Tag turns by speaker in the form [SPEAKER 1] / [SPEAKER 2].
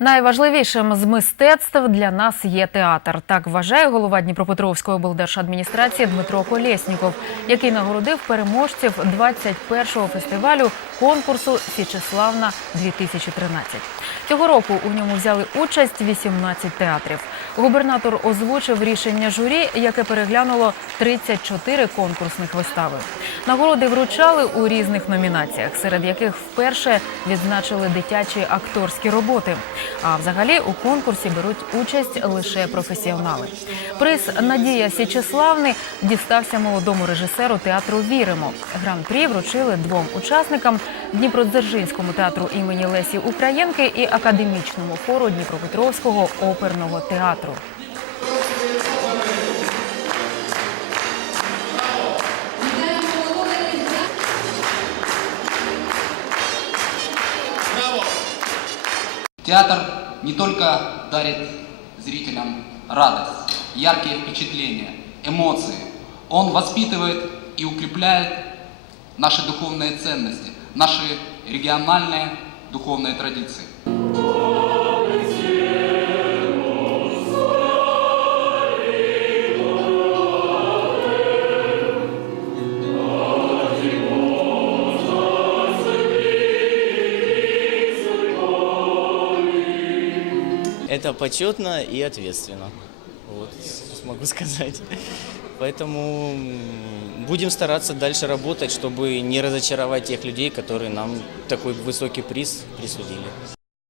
[SPEAKER 1] Найважливішим з мистецтв для нас є театр. Так вважає голова Дніпропетровської облдержадміністрації Дмитро Колєсніков, який нагородив переможців 21-го фестивалю конкурсу Січеславна 2013 Цього року у ньому взяли участь 18 театрів. Губернатор озвучив рішення журі, яке переглянуло 34 конкурсних вистави. Нагороди вручали у різних номінаціях, серед яких вперше відзначили дитячі акторські роботи. А взагалі у конкурсі беруть участь лише професіонали. Приз Надія Січеславни дістався молодому режисеру театру Віримо. Гран-прі вручили двом учасникам Дніпродзержинському театру імені Лесі Українки і академічному хору Дніпропетровського оперного театру.
[SPEAKER 2] Театр не только дарит зрителям радость, яркие впечатления, эмоции. Он воспитывает и укрепляет наши духовные ценности, наши региональные духовные традиции.
[SPEAKER 3] Это почетно и ответственно. Вот, смогу сказать. Поэтому м, будем стараться дальше работать, чтобы не разочаровать тех людей, которые нам такой высокий приз присудили.